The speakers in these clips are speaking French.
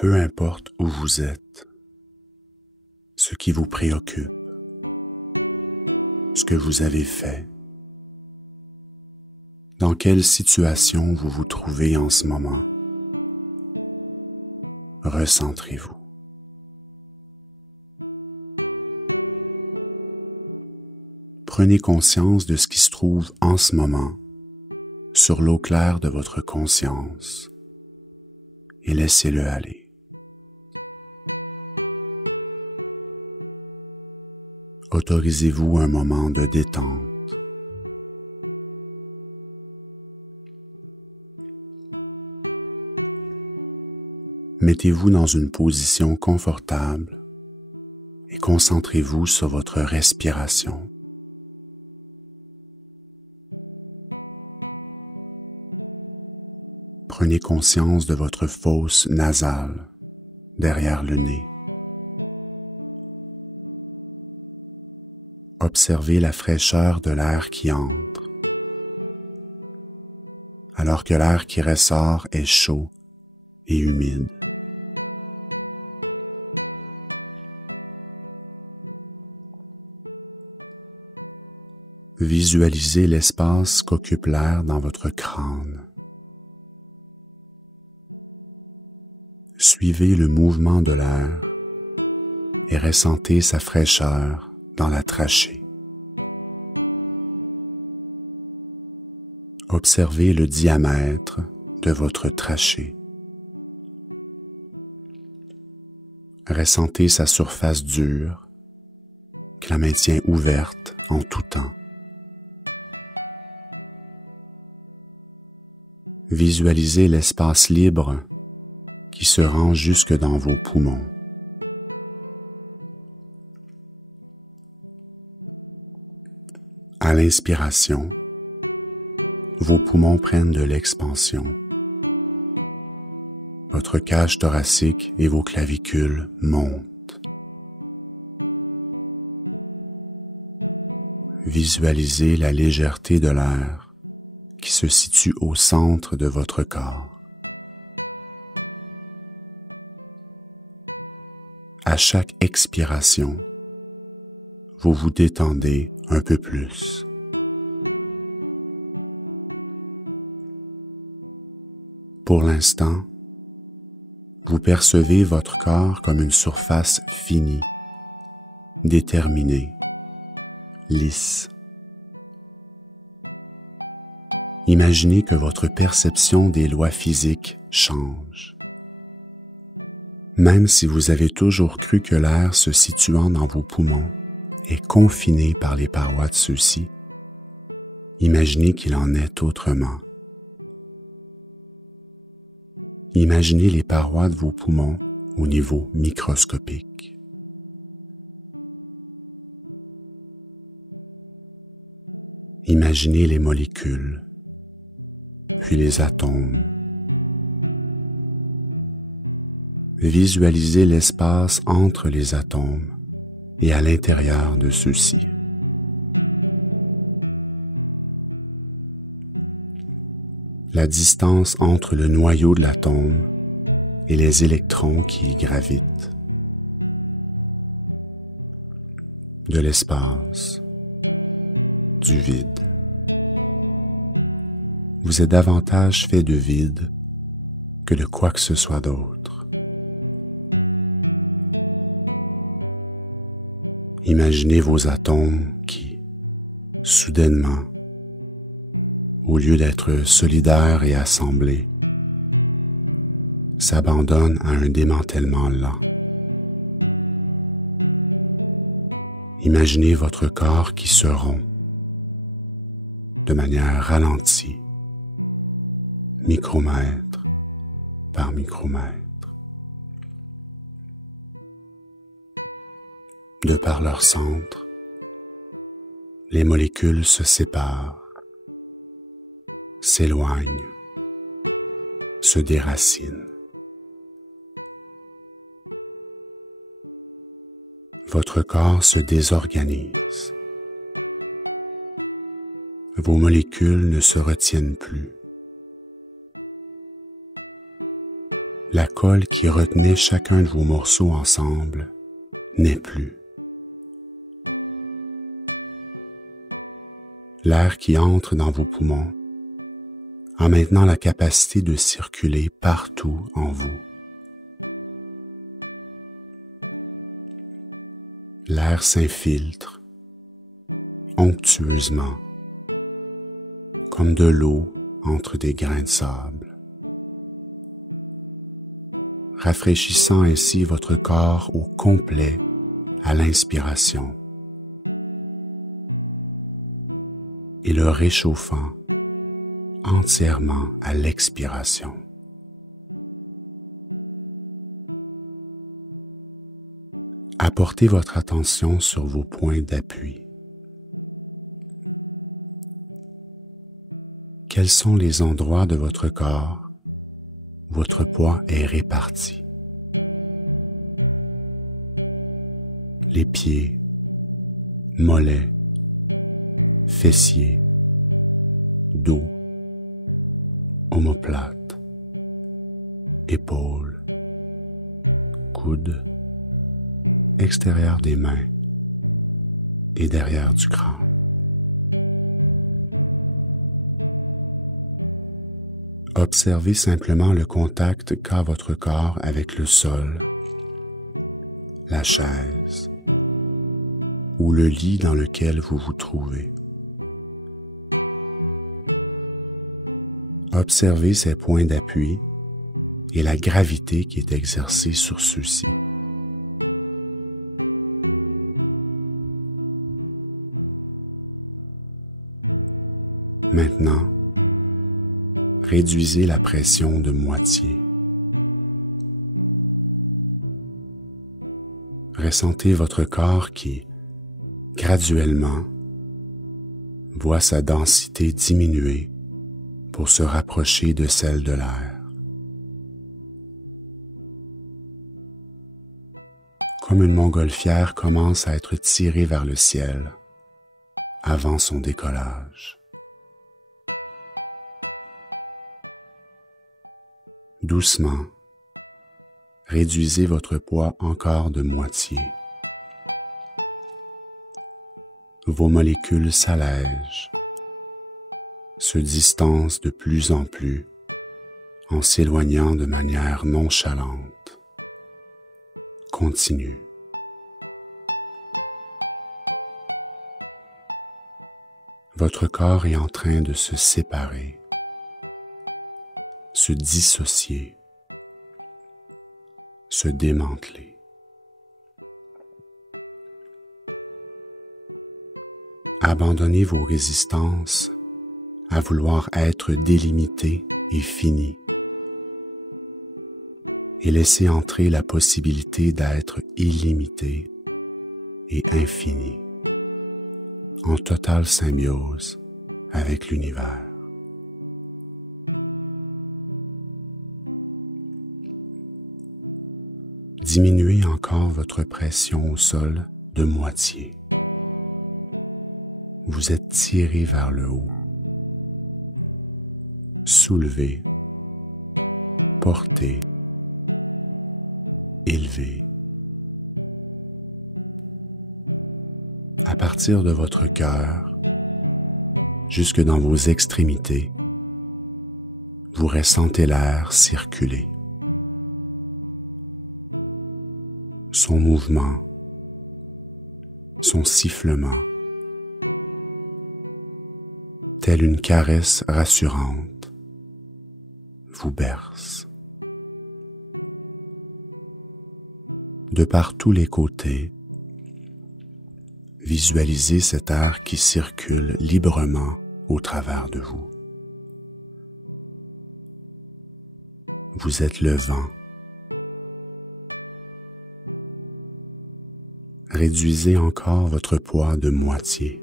Peu importe où vous êtes, ce qui vous préoccupe, ce que vous avez fait, dans quelle situation vous vous trouvez en ce moment, recentrez-vous. Prenez conscience de ce qui se trouve en ce moment sur l'eau claire de votre conscience et laissez-le aller. Autorisez-vous un moment de détente. Mettez-vous dans une position confortable et concentrez-vous sur votre respiration. Prenez conscience de votre fosse nasale derrière le nez. Observez la fraîcheur de l'air qui entre, alors que l'air qui ressort est chaud et humide. Visualisez l'espace qu'occupe l'air dans votre crâne. Suivez le mouvement de l'air et ressentez sa fraîcheur dans la trachée. Observez le diamètre de votre trachée. Ressentez sa surface dure qui la maintient ouverte en tout temps. Visualisez l'espace libre qui se rend jusque dans vos poumons. À l'inspiration, vos poumons prennent de l'expansion. Votre cage thoracique et vos clavicules montent. Visualisez la légèreté de l'air qui se situe au centre de votre corps. À chaque expiration, vous vous détendez un peu plus. Pour l'instant, vous percevez votre corps comme une surface finie, déterminée, lisse. Imaginez que votre perception des lois physiques change. Même si vous avez toujours cru que l'air se situant dans vos poumons est confiné par les parois de ceux-ci, imaginez qu'il en est autrement. Imaginez les parois de vos poumons au niveau microscopique. Imaginez les molécules, puis les atomes. Visualisez l'espace entre les atomes et à l'intérieur de ceux-ci. La distance entre le noyau de l'atome et les électrons qui y gravitent. De l'espace, du vide. Vous êtes davantage fait de vide que de quoi que ce soit d'autre. Imaginez vos atomes qui, soudainement, au lieu d'être solidaires et assemblés, s'abandonnent à un démantèlement lent. Imaginez votre corps qui se rompt de manière ralentie, micromètre par micromètre. De par leur centre, les molécules se séparent, s'éloignent, se déracinent. Votre corps se désorganise. Vos molécules ne se retiennent plus. La colle qui retenait chacun de vos morceaux ensemble n'est plus. L'air qui entre dans vos poumons a maintenant la capacité de circuler partout en vous. L'air s'infiltre onctueusement, comme de l'eau entre des grains de sable, rafraîchissant ainsi votre corps au complet à l'inspiration et le réchauffant entièrement à l'expiration. Apportez votre attention sur vos points d'appui. Quels sont les endroits de votre corps où votre poids est réparti? Les pieds, mollets, fessiers, dos, omoplate, épaules, coudes, extérieur des mains et derrière du crâne. Observez simplement le contact qu'a votre corps avec le sol, la chaise ou le lit dans lequel vous vous trouvez. Observez ces points d'appui et la gravité qui est exercée sur ceux-ci. Maintenant, réduisez la pression de moitié. Ressentez votre corps qui, graduellement, voit sa densité diminuer pour se rapprocher de celle de l'air. Comme une montgolfière commence à être tirée vers le ciel avant son décollage. Doucement, réduisez votre poids encore de moitié. Vos molécules s'allègent, se distancent de plus en plus en s'éloignant de manière nonchalante. Continue. Votre corps est en train de se séparer, se dissocier, se démanteler. Abandonnez vos résistances à vouloir être délimité et fini et laissez entrer la possibilité d'être illimité et infini, en totale symbiose avec l'univers. Diminuez encore votre pression au sol de moitié. Vous êtes tiré vers le haut. Soulevez, portez, élevez. À partir de votre cœur, jusque dans vos extrémités, vous ressentez l'air circuler. Son mouvement, son sifflement, telle une caresse rassurante, vous berce. De par tous les côtés, visualisez cet air qui circule librement au travers de vous. Vous êtes le vent. Réduisez encore votre poids de moitié.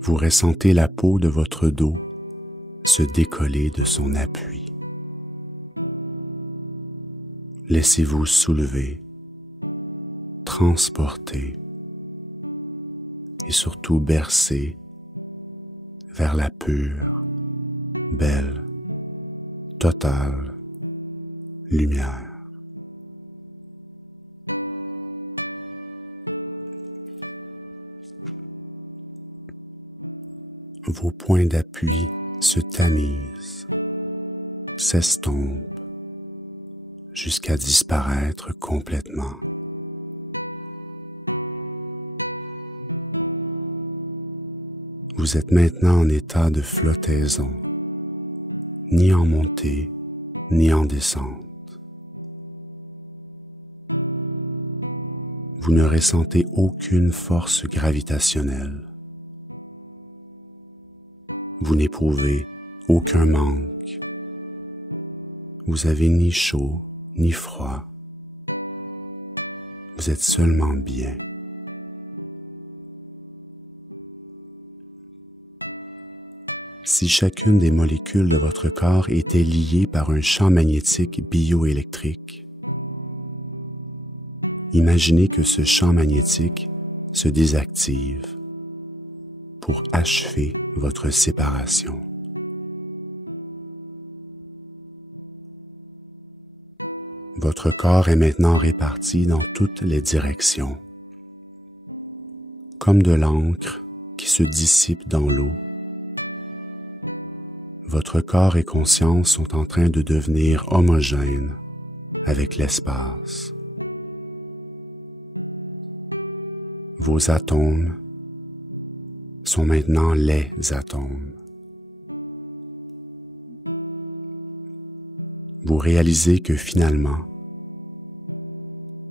Vous ressentez la peau de votre dos se décoller de son appui. Laissez-vous soulever, transporter et surtout bercer vers la pure belle, totale lumière. Vos points d'appui se tamisent, s'estompent, jusqu'à disparaître complètement. Vous êtes maintenant en état de flottaison, ni en montée, ni en descente. Vous ne ressentez aucune force gravitationnelle. Vous n'éprouvez aucun manque. Vous avez ni chaud, ni froid. Vous êtes seulement bien. Si chacune des molécules de votre corps était liée par un champ magnétique bioélectrique, imaginez que ce champ magnétique se désactive pour achever votre séparation. Votre corps est maintenant réparti dans toutes les directions, comme de l'encre qui se dissipe dans l'eau. Votre corps et conscience sont en train de devenir homogènes avec l'espace. Vos atomes sont maintenant les atomes. Vous réalisez que finalement,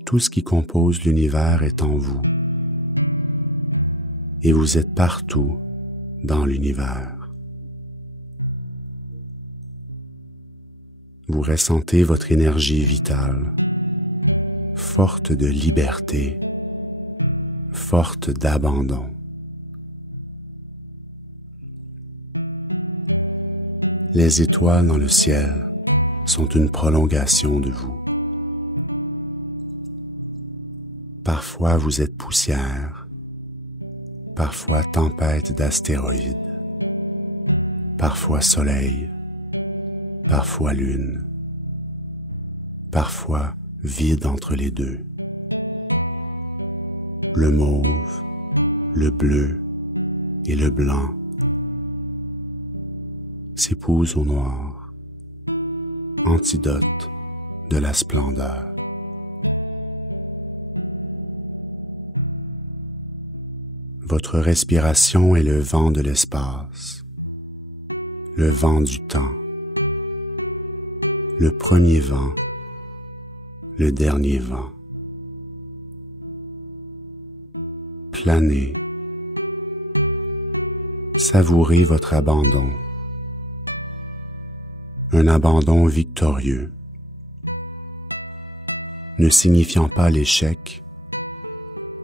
tout ce qui compose l'univers est en vous et vous êtes partout dans l'univers. Vous ressentez votre énergie vitale, forte de liberté, forte d'abandon. Les étoiles dans le ciel sont une prolongation de vous. Parfois vous êtes poussière, parfois tempête d'astéroïdes, parfois soleil, parfois lune, parfois vide entre les deux. Le mauve, le bleu et le blanc s'épousent au noir, antidote de la splendeur. Votre respiration est le vent de l'espace, le vent du temps, le premier vent, le dernier vent. Planez, savourez votre abandon, un abandon victorieux, ne signifiant pas l'échec,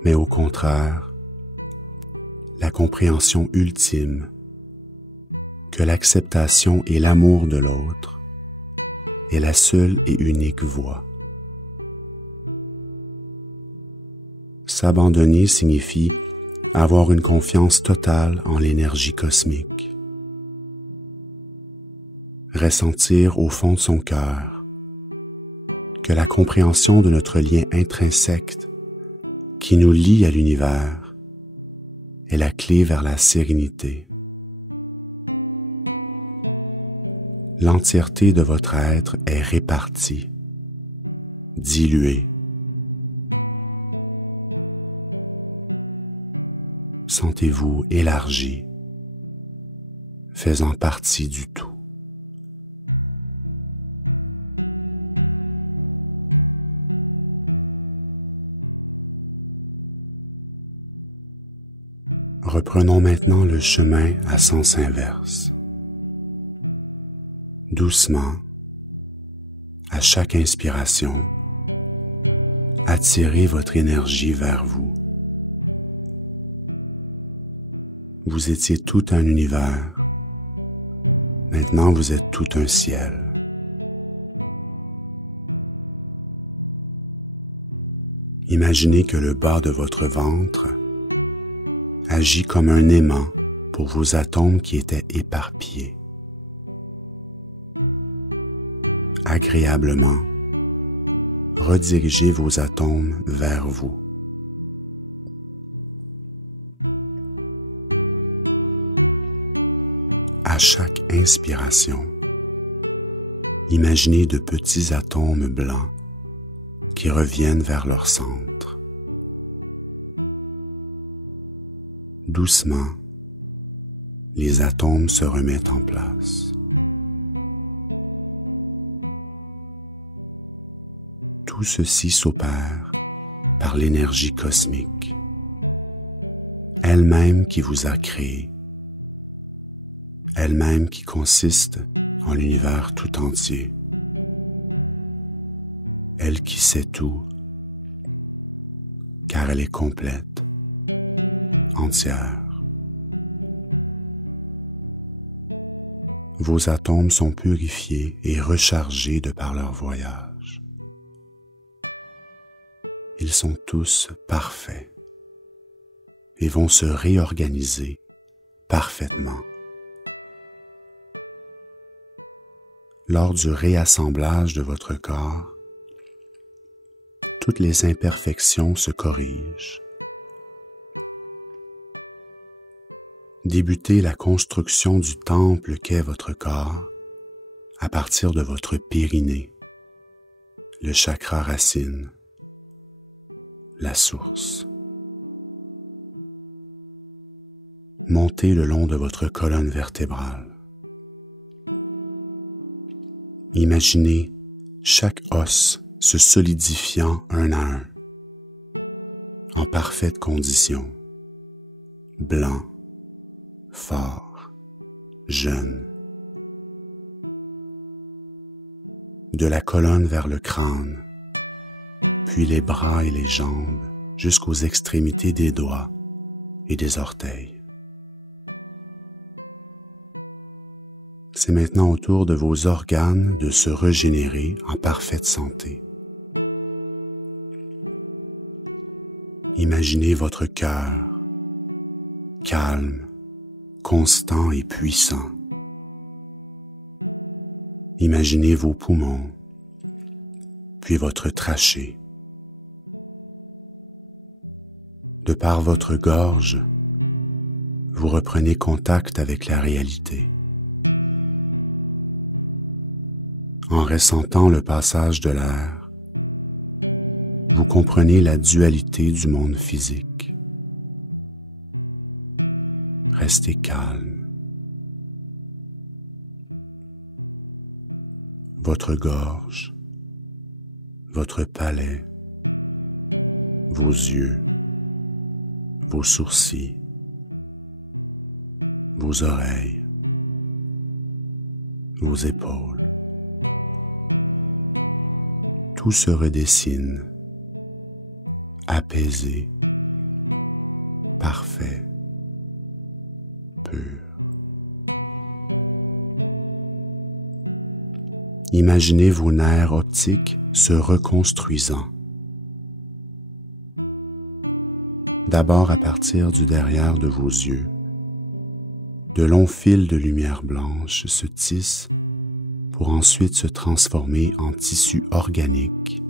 mais au contraire, la compréhension ultime que l'acceptation et l'amour de l'autre est la seule et unique voie. S'abandonner signifie avoir une confiance totale en l'énergie cosmique. Ressentir au fond de son cœur que la compréhension de notre lien intrinsèque qui nous lie à l'univers est la clé vers la sérénité. L'entièreté de votre être est répartie, diluée. Sentez-vous élargi, faisant partie du tout. Reprenons maintenant le chemin à sens inverse. Doucement, à chaque inspiration, attirez votre énergie vers vous. Vous étiez tout un univers. Maintenant, vous êtes tout un ciel. Imaginez que le bas de votre ventre agit comme un aimant pour vos atomes qui étaient éparpillés. agréablement, redirigez vos atomes vers vous. À chaque inspiration, imaginez de petits atomes blancs qui reviennent vers leur centre. Doucement, les atomes se remettent en place. Tout ceci s'opère par l'énergie cosmique, elle-même qui vous a créé, elle-même qui consiste en l'univers tout entier, elle qui sait tout, car elle est complète, entière. Vos atomes sont purifiés et rechargés de par leur voyage. Ils sont tous parfaits et vont se réorganiser parfaitement. Lors du réassemblage de votre corps, toutes les imperfections se corrigent. Débutez la construction du temple qu'est votre corps à partir de votre périnée, le chakra racine, la source. Montez le long de votre colonne vertébrale. Imaginez chaque os se solidifiant un à un, en parfaite condition, blanc, fort, jeune. De la colonne vers le crâne, puis les bras et les jambes jusqu'aux extrémités des doigts et des orteils. C'est maintenant au tour de vos organes de se régénérer en parfaite santé. Imaginez votre cœur, calme, constant et puissant. Imaginez vos poumons, puis votre trachée. De par votre gorge, vous reprenez contact avec la réalité. En ressentant le passage de l'air, vous comprenez la dualité du monde physique. Restez calme. Votre gorge, votre palais, vos yeux, vos sourcils, vos oreilles, vos épaules. Tout se redessine, apaisé, parfait, pur. Imaginez vos nerfs optiques se reconstruisant. D'abord à partir du derrière de vos yeux, de longs fils de lumière blanche se tissent pour ensuite se transformer en tissu organique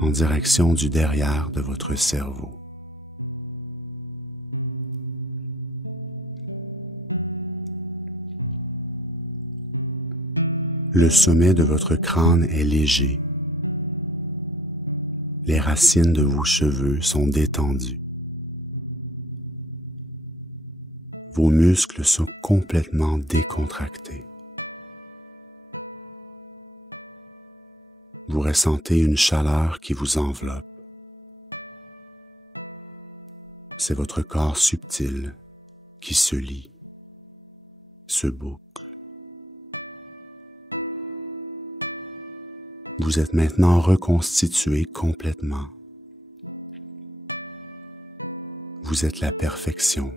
en direction du derrière de votre cerveau. Le sommet de votre crâne est léger. Les racines de vos cheveux sont détendues. Vos muscles sont complètement décontractés. Vous ressentez une chaleur qui vous enveloppe. C'est votre corps subtil qui se lie, se boucle. Vous êtes maintenant reconstitué complètement. Vous êtes la perfection.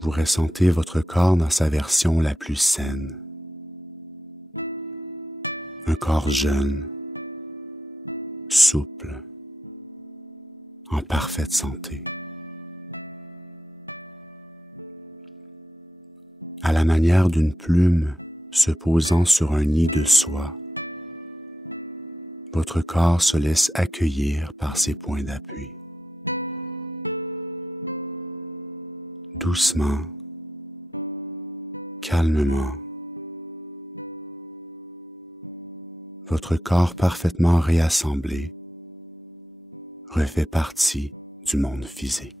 Vous ressentez votre corps dans sa version la plus saine. Un corps jeune, souple, en parfaite santé. À la manière d'une plume se posant sur un nid de soie, votre corps se laisse accueillir par ses points d'appui. Doucement, calmement, votre corps parfaitement réassemblé refait partie du monde physique.